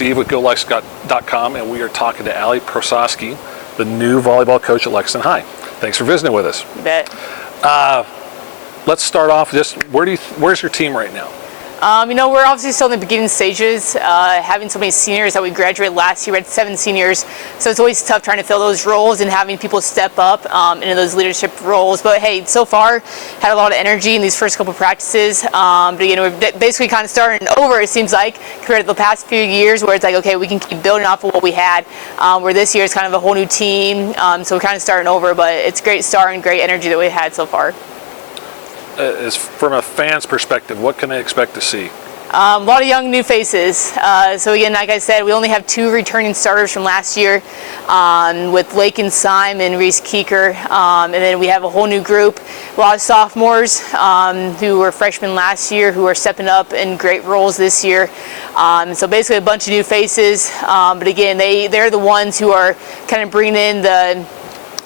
Steve with GoLexington.com, and we are talking to Allie Prososki, the new volleyball coach at Lexington High. Thanks for visiting with us. You bet. Let's start off just where's your team right now? We're obviously still in the beginning stages, having so many seniors that we graduated last year. We had 7 seniors, so it's always tough trying to fill those roles and having people step up into those leadership roles. But hey, so far, had a lot of energy in these first couple of practices. But again, we're basically kind of starting over, it seems like, compared to the past few years where it's like, okay, we can keep building off of what we had, where this year is kind of a whole new team, so we're kind of starting over, but it's a great start and great energy that we've had so far. Is from a fan's perspective, what can they expect to see? A lot of young new faces. So again, like I said, we only have 2 returning starters from last year with Lakin Syme and Reese Keeker. And then we have a whole new group, a lot of sophomores who were freshmen last year who are stepping up in great roles this year. So basically a bunch of new faces. But again, they're the ones who are kind of bringing in the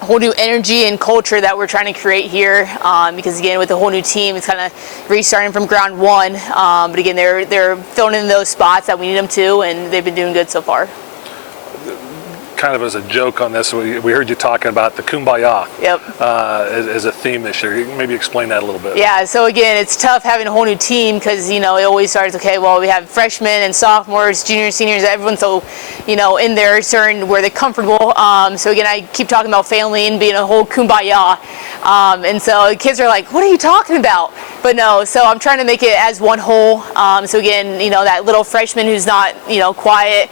whole new energy and culture that we're trying to create here, because again, with the whole new team, it's kind of restarting from ground one. But again, they're filling in those spots that we need them to, and they've been doing good so far. Kind of as a joke on this, we heard you talking about the Kumbaya. Yep. As a theme this year. Maybe explain that a little bit. Yeah, so again, it's tough having a whole new team because, it always starts, okay, well, we have freshmen and sophomores, juniors, seniors, everyone, so, in there, certain where they're comfortable. So again, I keep talking about family and being a whole Kumbaya. And so the kids are like, what are you talking about? But no, so I'm trying to make it as one whole. So again, that little freshman who's not, quiet,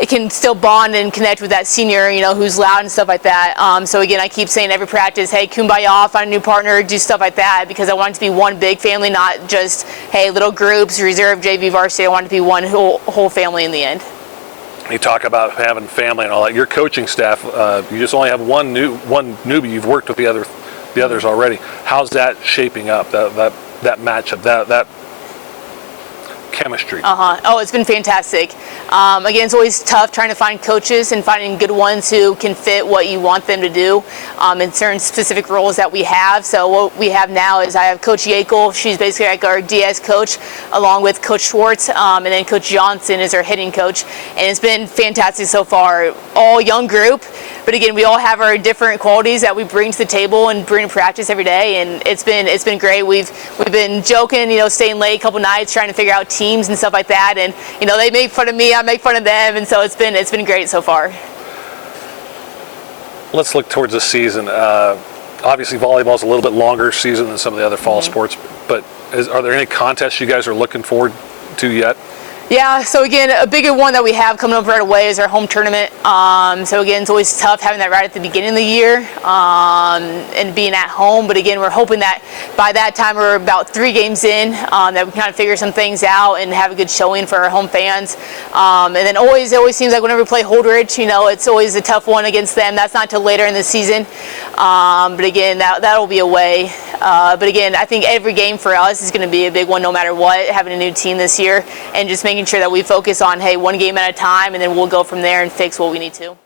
it can still bond and connect with that senior, who's loud and stuff like that. So again, I keep saying every practice, hey, Kumbaya, find a new partner, do stuff like that, because I want it to be one big family, not just, hey, little groups, reserve, JV, varsity. I want it to be one whole family in the end. You talk about having family and all that. Your coaching staff, you just only have one newbie. You've worked with the others already. How's that shaping up? That matchup, that chemistry? Oh, it's been fantastic. Again, it's always tough trying to find coaches and finding good ones who can fit what you want them to do in certain specific roles that we have. So what we have now is I have Coach Yakel. She's basically like our DS coach, along with Coach Schwartz, and then Coach Johnson is our hitting coach. And it's been fantastic so far. All young group, but again, we all have our different qualities that we bring to the table and bring to practice every day. And it's been great. We've been joking, staying late a couple nights trying to figure out teams and stuff like that. And they make fun of me, I make fun of them, and so it's been great so far. Let's look towards the season. Obviously, volleyball is a little bit longer season than some of the other fall sports, but are there any contests you guys are looking forward to yet? Yeah, so again, a bigger one that we have coming up right away is our home tournament. So again, it's always tough having that right at the beginning of the year and being at home. But again, we're hoping that by that time we're about 3 games in, that we kind of figure some things out and have a good showing for our home fans. And then it always seems like whenever we play Holdridge, it's always a tough one against them. That's not till later in the season. But again, that'll be away. But again, I think every game for us is going to be a big one no matter what, having a new team this year and just making sure that we focus on, hey, one game at a time, and then we'll go from there and fix what we need to.